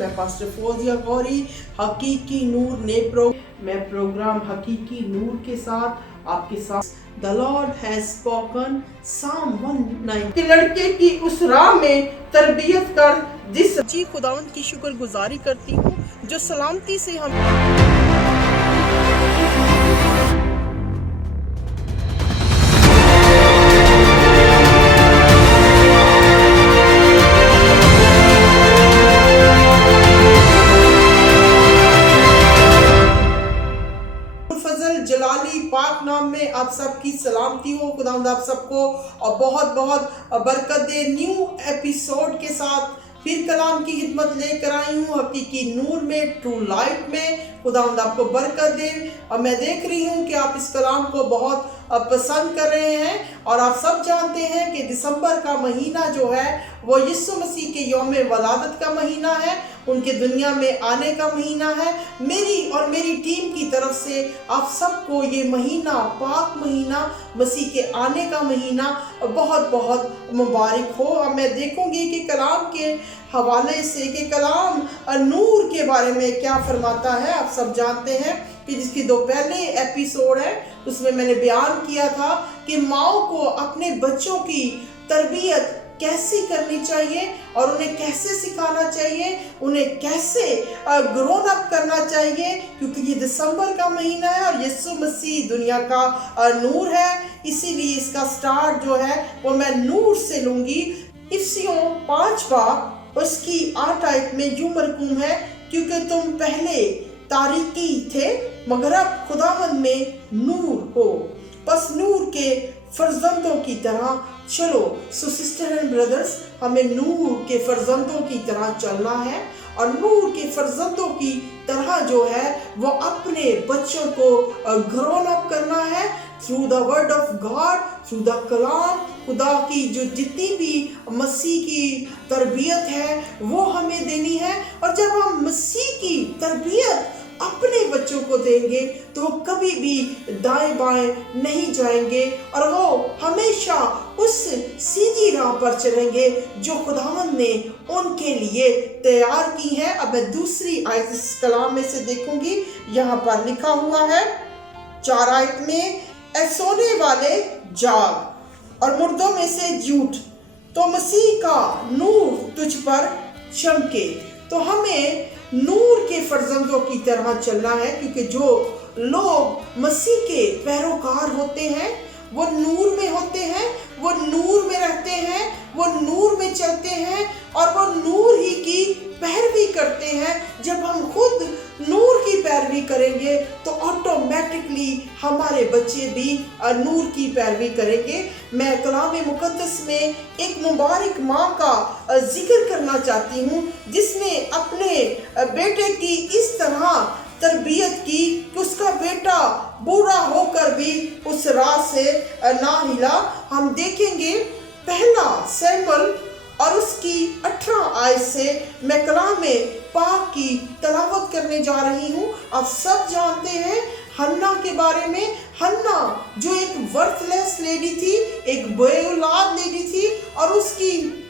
मैं पास्टर फौजिया गौरी हकीकी नूर मैं प्रोग्राम हकीकी नूर के साथ आपके साथ The Lord has spoken Psalm 119 कि लड़के की उस राह में तरबियत कर जिस सच्ची खुदावंद की शुक्रगुजारी करती हूँ जो सलामती से हम जलाली पाक नाम में आप सबकी सलामती हो। खुदावंद आप सबको और बहुत बहुत बरकत दे। न्यू एपिसोड के साथ फिर कलाम की खिदमत लेकर आई हूँ हकीकी नूर में, ट्रू लाइट में। खुदावंद आपको बरकत दे। और मैं देख रही हूँ कि आप इस कलाम को बहुत पसंद कर रहे हैं और आप सब जानते हैं कि दिसंबर का महीना जो है वो यीशु मसीह के यौम वलादत का महीना है, उनके दुनिया में आने का महीना है। मेरी और मेरी टीम की तरफ से आप सबको ये महीना, पाक महीना, मसीह के आने का महीना बहुत बहुत मुबारक हो। अब मैं देखूंगी कि कलाम के हवाले से कि कलाम नूर के बारे में क्या फरमाता है। आप सब जानते हैं कि जिसकी दो पहले एपिसोड है उसमें मैंने बयान किया था कि माओ को अपने बच्चों की तरबियत कैसी करनी चाहिए और उन्हें कैसे सिखाना चाहिए, उन्हें कैसे ग्रोन अप करना चाहिए, क्योंकि ये दिसंबर का महीना है और यीशु मसीह दुनिया का नूर है। इसीलिए इसका स्टार्ट जो है वो मैं नूर से लूंगी। इफ्सियों 5 बाब उसकी 8 आयत में यूं मरकूम है, क्योंकि तुम पहले तारीकी थे मगर अब खुदावंद में नूर हो, बस नूर के फर्जंदों की तरह चलो। सो सिस्टर एंड ब्रदर्स, हमें नूर के फर्जंदों की तरह चलना है और नूर के फर्जंदों की तरह जो है वो अपने बच्चों को ग्रोन अप करना है through the word of God, through the कलाम। खुदा की जो जितनी भी मसीह की तरबियत है वो हमें देनी है। और जब हम मसीह की तरबियत अपने बच्चों को देंगे तो वो कभी भी दाएं बाएं नहीं जाएंगे और वो हमेशा उस सीधी राह पर चलेंगे जो खुदावंद ने उनके लिए तैयार की है। अब मैं दूसरी आयत इस कलाम में से देखूंगी। यहाँ पर लिखा हुआ है 4 आयत में, ऐ सोने वाले जाग और मुर्दों में से झूठ, तो मसीह का नूर तुझ पर चमके। तो हमें नूर के फर्जंदों की तरह चलना है, क्योंकि जो लोग मसीह के पैरोकार होते हैं वो नूर में होते हैं, वो नूर में रहते हैं, वो नूर में चलते हैं और वो नूर ही की पैरवी करते हैं। जब हम खुद नूर की पैरवी करेंगे तो ऑटोमेटिकली हमारे बच्चे भी नूर की पैरवी करेंगे। मैं कलाम मुकद्दस में एक मुबारक माँ का जिक्र करना चाहती हूँ जिसने अपने बेटे की इस तरह तरबियत की कि उसका बेटा बूढ़ा होकर भी उस राह से ना हिला। हम देखेंगे पहला सैमुएल और उसकी 18 आयत से मैं कलाम पाक की तलावत करने जा रही हूँ। आप सब जानते हैं हन्ना के बारे में। हन्ना जो एक वर्थलेस लेडी थी, एक बेऔलाद लेडी थी और उसकी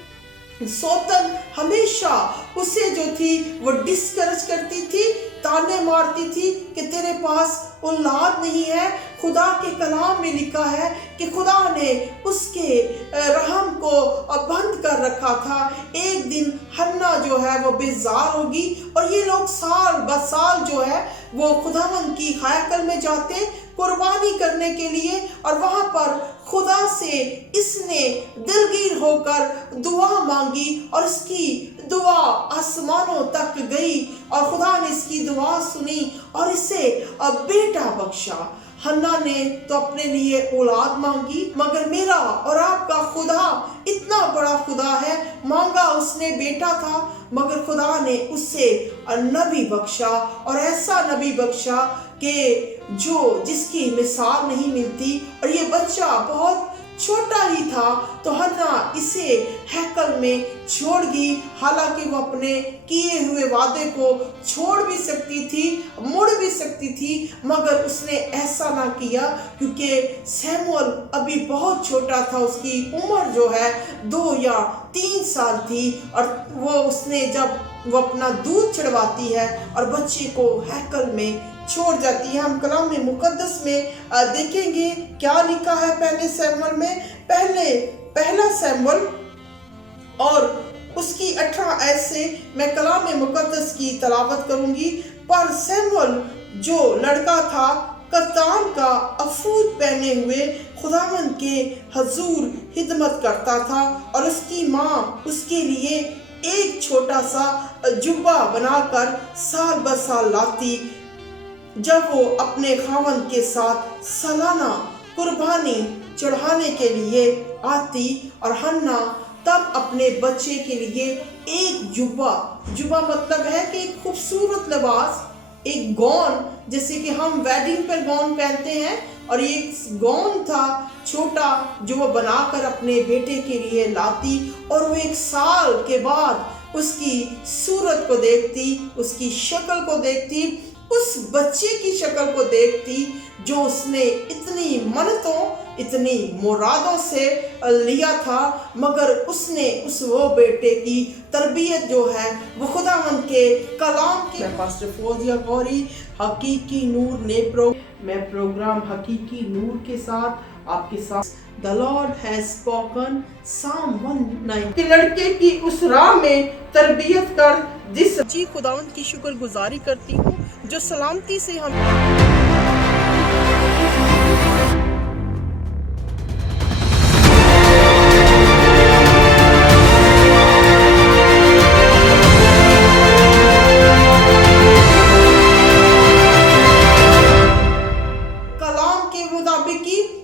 सौतन हमेशा उसे जो थी वो डिस्करेज करती थी, ताने मारती थी कि तेरे पास औलाद नहीं है। खुदा के कलाम में लिखा है कि खुदा ने उसके रहम को बंद कर रखा था। एक दिन हन्ना जो है वो बेजार होगी और ये लोग साल ब साल जो है वो खुदावंद की हैकल में जाते कुर्बानी करने के लिए और वहाँ पर खुदा से इसने दिलगीर होकर दुआ मांगी और इसकी दुआ आसमानों तक गई और खुदा ने इसकी दुआ सुनी और इसे बेटा बख्शा। हन्ना ने तो अपने लिए औलाद मांगी, मगर मेरा और आपका खुदा इतना बड़ा खुदा है, मांगा उसने बेटा था मगर खुदा ने उससे नबी बख्शा और ऐसा नबी बख्शा कि जिसकी मिसाल नहीं मिलती। और ये बच्चा बहुत छोटा ही था तो हन्ना इसे हैकल में छोड़ गई। हालांकि वो अपने किए हुए वादे को छोड़ भी सकती थी, मुड़ भी सकती थी, मगर उसने ऐसा ना किया क्योंकि सैमुअल अभी बहुत छोटा था। उसकी उम्र जो है 2 या 3 साल थी और वो उसने जब वो अपना दूध चढ़वाती है और बच्चे को हैकल में छोड़ जाती है। हम कलाम मुकद्दस में देखेंगे क्या लिखा है पहले सैमुअल में। पहला सैमुअल और उसकी 18 आयत से मैं कलाम मुकद्दस की तलावत करूंगी। पर सैमुअल जो लड़का था कप्तान का अफूद पहने हुए खुदावंद के हजूर खिदमत करता था और उसकी माँ उसके लिए एक छोटा सा जुब्बा बनाकर साल ब साल लाती। जब वो अपने खावंद के साथ सालाना कुर्बानी चढ़ाने के लिए आती और हन्ना तब अपने बच्चे के लिए एक जुब्बा मतलब है कि एक खूबसूरत लिबास, एक गौन, जैसे कि हम वेडिंग पर गौन पहनते हैं, और ये गौन था छोटा जो वो बनाकर अपने बेटे के लिए लाती। और वो 1 साल के बाद उसकी सूरत को देखती, उसकी शक्ल को देखती, उस बच्चे की शक्ल को देखती जो उसने इतनी मन्नतों इतनी मुरादों से लिया था, मगर उसने वो बेटे की तरबियत जो है वो खुदावंद के कलाम की। मैं पास्टर फौजिया गौरी, हकीकी नूर मैं प्रोग्राम हकीकी नूर के साथ आपके साथ The Lord has spoken Psalm 119 कि लड़के की उस राह में तरबियत कर जिस जी खुदावंद की शुक्रगुजारी करती हूँ जो सलामती से हम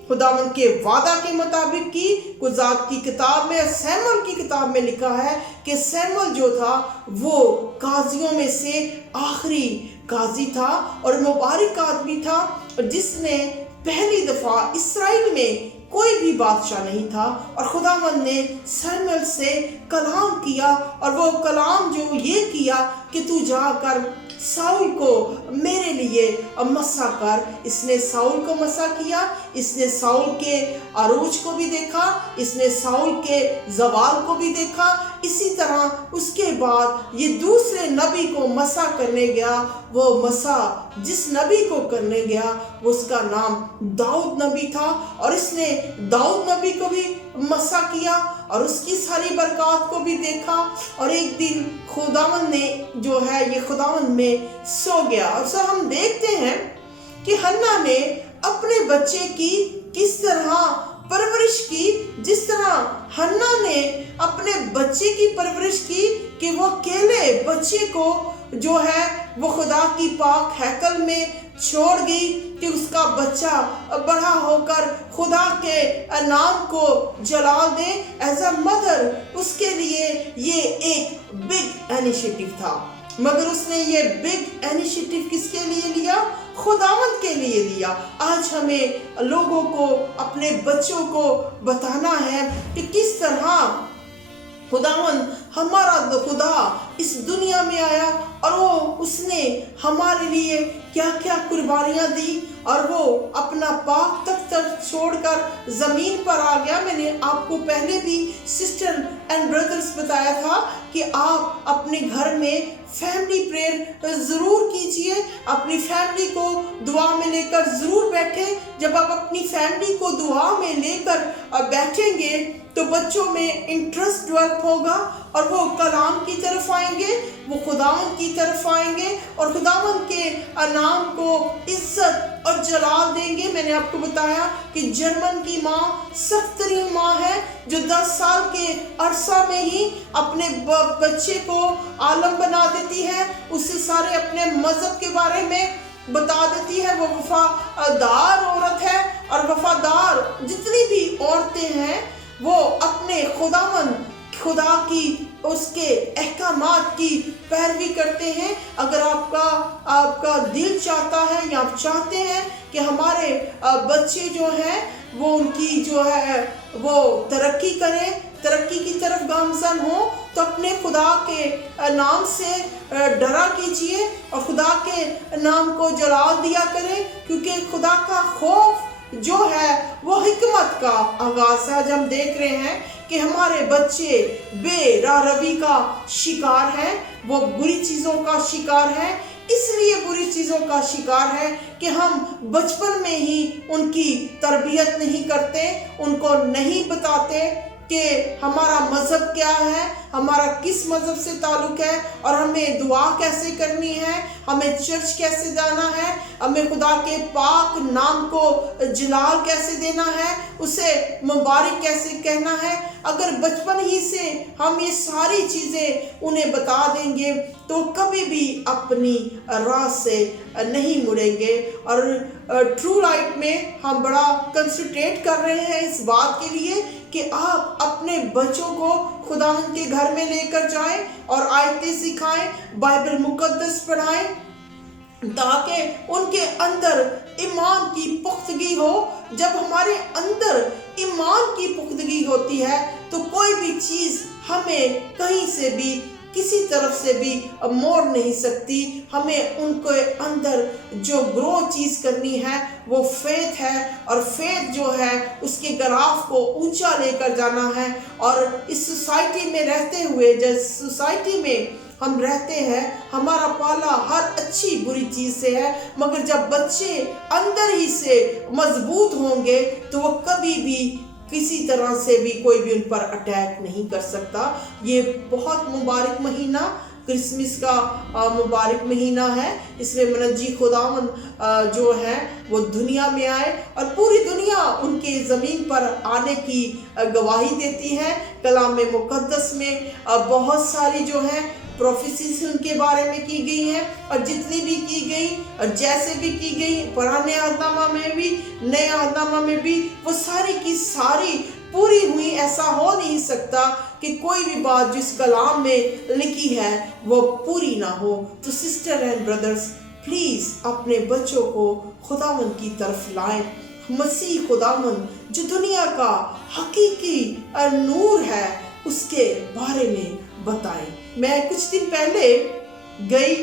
खुदावंद के वादा के मुताबिक की। कुजात की किताब में, सैमुअल की किताब में लिखा है कि सैमुअल जो था वो काजियों में से आखिरी काजी था और मुबारक आदमी था जिसने पहली दफा इस्राएल में कोई भी बादशाह नहीं था। और खुदावंद ने सैमुअल से कलाम किया और वो कलाम जो ये किया कि तू जाकर साउल को मेरे लिए मसा कर। इसने साउल को मसा किया, इसने साउल के अरूज को भी देखा, इसने साउल के जवाल को भी देखा। इसी तरह उसके बाद ये दूसरे नबी को मसा करने गया। वो मसा जिस नबी को करने गया उसका नाम दाऊद नबी था और इसने दाऊद नबी को भी मसा किया और उसकी सारी बरकत को भी देखा। और एक दिन खुदावंद ने जो है ये खुदावंद में सो गया। और सर हम देखते हैं कि हन्ना ने अपने बच्चे की किस तरह परवरिश की, जिस तरह हन्ना ने अपने बच्चे की परवरिश की कि वो अकेले बच्चे को जो है वो खुदा की पाक हैकल में छोड़ गई कि उसका बच्चा बड़ा होकर खुदा के नाम को जला दे। एज अ मदर उसके लिए ये एक बिग इनिशिएटिव था, मगर उसने ये बिग इनिशिएटिव किसके लिए लिया? खुदावंद के लिए लिया। आज हमें लोगों को, अपने बच्चों को बताना है कि किस तरह खुदावंद हमारा खुदा इस दुनिया में आया और वो उसने हमारे लिए क्या क्या कुर्बानियां दी और वो अपना पाक तख्त छोड़कर जमीन पर आ गया। मैंने आपको पहले भी सिस्टर एंड ब्रदर्स बताया था कि आप अपने घर में फैमिली प्रेयर जरूर कीजिए, अपनी फैमिली को दुआ में लेकर जरूर बैठें। जब आप अपनी फैमिली को दुआ में लेकर बैठेंगे तो बच्चों में इंटरेस्ट डेवलप होगा और वो कलाम की तरफ आएंगे, वो खुदावंद की तरफ आएंगे और खुदावंद के नाम को इज्जत और जलाल देंगे। मैंने आपको बताया कि जर्मन की माँ सख्त तरीन माँ है जो 10 साल के अरसा में ही अपने बच्चे को आलम बना देती है, उससे सारे अपने मजहब के बारे में बता देती है। वो वफादार औरत है और वफादार जितनी भी औरतें हैं वो अपने खुदा की उसके अहकामात की पैरवी करते हैं। अगर आपका दिल चाहता है या आप चाहते हैं कि हमारे बच्चे जो हैं वो उनकी जो है वो तरक्की करें, तरक्की की तरफ गामजन हो, तो अपने खुदा के नाम से डरा कीजिए और खुदा के नाम को जलाल दिया करें, क्योंकि खुदा का खौफ जो है वो हिकमत का आगाज है। आज हम देख रहे हैं कि کہ ہمارے بچے بے راروی کا شکار ہیں، وہ بری چیزوں کا شکار ہیں۔ اس لیے بری چیزوں کا شکار ہے کہ ہم بچپن میں ہی ان کی تربیت نہیں کرتے، ان کو نہیں بتاتے کہ ہمارا مذہب کیا ہے، ہمارا کس مذہب سے تعلق ہے، اور ہمیں دعا کیسے کرنی ہے، ہمیں چرچ کیسے جانا ہے، ہمیں خدا کے پاک نام کو جلال کیسے دینا ہے، اسے مبارک کیسے کہنا ہے۔ اگر بچپن ہی سے ہم یہ ساری چیزیں انہیں بتا دیں گے تو کبھی بھی اپنی راہ سے نہیں مڑیں گے۔ اور ٹرو لائٹ میں ہم بڑا کنسنٹریٹ کر رہے ہیں اس بات کے لیے کہ آپ اپنے بچوں کو خدا کے گھر میں لے کر جائیں اور آیتیں سکھائیں، بائبل مقدس پڑھائیں، تاکہ ان کے اندر ایمان کی پختگی ہو۔ جب ہمارے اندر ایمان کی پختگی ہوتی ہے تو کوئی بھی چیز ہمیں کہیں سے بھی کسی طرف سے بھی موڑ نہیں سکتی۔ ہمیں ان کے اندر جو گرو چیز کرنی ہے وہ فیتھ ہے، اور فیتھ جو ہے اس کے گراف کو اونچا لے کر جانا ہے۔ اور اس سوسائٹی میں رہتے ہوئے، جس سوسائٹی میں ہم رہتے ہیں، ہمارا پالا ہر اچھی بری چیز سے ہے، مگر جب بچے اندر ہی سے مضبوط ہوں گے تو وہ کبھی بھی کسی طرح سے بھی کوئی بھی ان پر اٹیک نہیں کر سکتا۔ یہ بہت مبارک مہینہ کرسمس کا مبارک مہینہ ہے۔ اس میں منجی خداوند جو ہے وہ دنیا میں آئے اور پوری دنیا ان کے زمین پر آنے کی گواہی دیتی ہے۔ کلام مقدس میں بہت ساری جو ہے پروفیسیز ان کے بارے میں کی گئی ہیں، اور جتنی بھی کی گئی اور جیسے بھی کی گئی پرانے عہد نامہ میں بھی نئے عہد نامہ میں بھی، وہ ساری کی ساری پوری ہوئی۔ ایسا ہو نہیں سکتا کہ کوئی بھی بات جس کلام میں لکھی ہے وہ پوری نہ ہو۔ تو سسٹر اینڈ بردرز، پلیز اپنے بچوں کو خداوند کی طرف لائیں۔ مسیح خداوند جو دنیا کا حقیقی نور ہے اس کے بارے میں بتائیں۔ میں کچھ دن پہلے گئی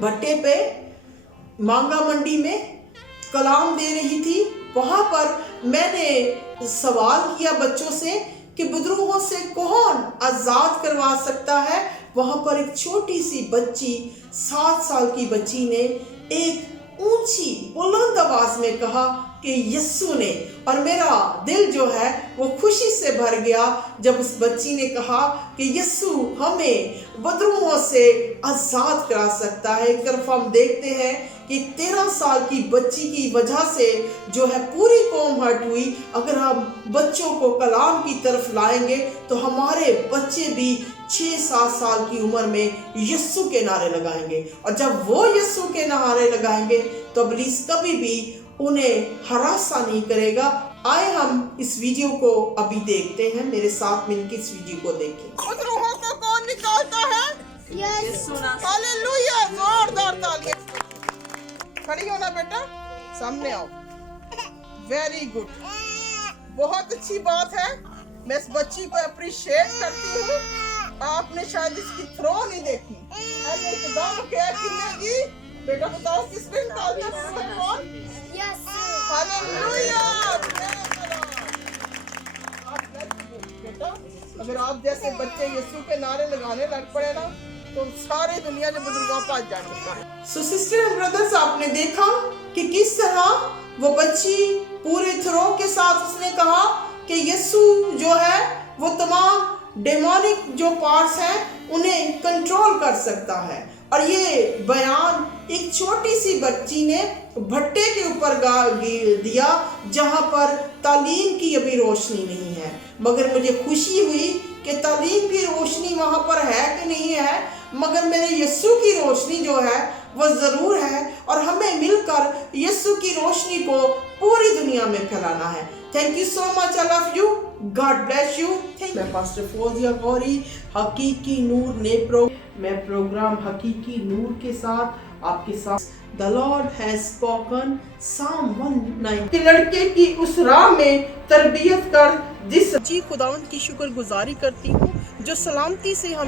بٹے پہ مانگا منڈی میں کلام دے رہی تھی۔ وہاں پر میں نے سوال کیا بچوں سے کہ بزرگوں سے کون آزاد کروا سکتا ہے۔ وہاں پر ایک چھوٹی سی بچی، 7 سال کی بچی نے ایک اونچی بلند آواز میں کہا کہ یسوع نے، اور میرا دل جو ہے وہ خوشی سے بھر گیا جب اس بچی نے کہا کہ یسوع ہمیں بدروہوں سے آزاد کرا سکتا ہے۔ ایک طرف ہم دیکھتے ہیں کہ 13 سال کی بچی کی وجہ سے جو ہے پوری قوم ہرٹ ہوئی۔ اگر ہم بچوں کو کلام کی طرف لائیں گے تو ہمارے بچے بھی 6-7 سال کی عمر میں یسوع کے نعرے لگائیں گے، اور جب وہ یسوع کے نعرے لگائیں گے تو ابلیس کبھی بھی انہیں ہراساں نہیں کرے گا۔ آئے ہم اس ویڈیو کو ابھی دیکھتے ہیں، میرے ساتھ مل کے اس ویڈیو کو دیکھیں۔ بدروہوں کو کون نکالتا ہے؟ یسوع۔ ہاللویا، زوردار تالیاں۔ کھڑی ہونا بیٹا، سامنے آؤ۔ ویری گڈ، بہت اچھی بات ہے۔ میں اس بچی کو اپریشیٹ کرتی ہوں۔ آپ نے شاید اس کی تھرو نہیں دیکھی۔ ایسے اقدام کیا کنے گی؟ بیٹا بتاؤ کس نے نکال دیا؟ کون؟ ہاللویا۔ بیٹا اگر آپ جیسے بچے یسوع کے نعرے لگانے لگ پڑے نا تو ساری دنیا کے بزرگوں پاس جانے لگا۔ سو سسٹر اینڈ بردرز، آپ نے دیکھا کہ کس طرح وہ بچی پورے تھرو کے ساتھ اس نے کہا کہ یسوع جو ہے وہ تمام ڈیمونک جو پارٹس ہیں انہیں کنٹرول کر سکتا ہے۔ اور یہ بیان ایک چھوٹی سی بچی نے بھٹے کے اوپر دیا جہاں پر تعلیم کی ابھی روشنی نہیں ہے، مگر مجھے خوشی ہوئی کہ تعلیم کی روشنی وہاں پر ہے کہ نہیں ہے، مگر میرے یسوع کی روشنی جو ہے وہ ضرور ہے، اور ہمیں مل کر یسوع کی روشنی کو پوری دنیا میں پھیلانا ہے۔ Thank you so much, I love you, God bless you. میں پاسٹر فوزیہ غوری، حقیقی نور میں پروگرام حقیقی نور کے ساتھ آپ کے ساتھ۔ The Lord has spoken Psalm 119 کہ لڑکے کی اس راہ میں تربیت کر جس جی خداوند کی شکر گزاری کرتی ہوں جو سلامتی سے ہم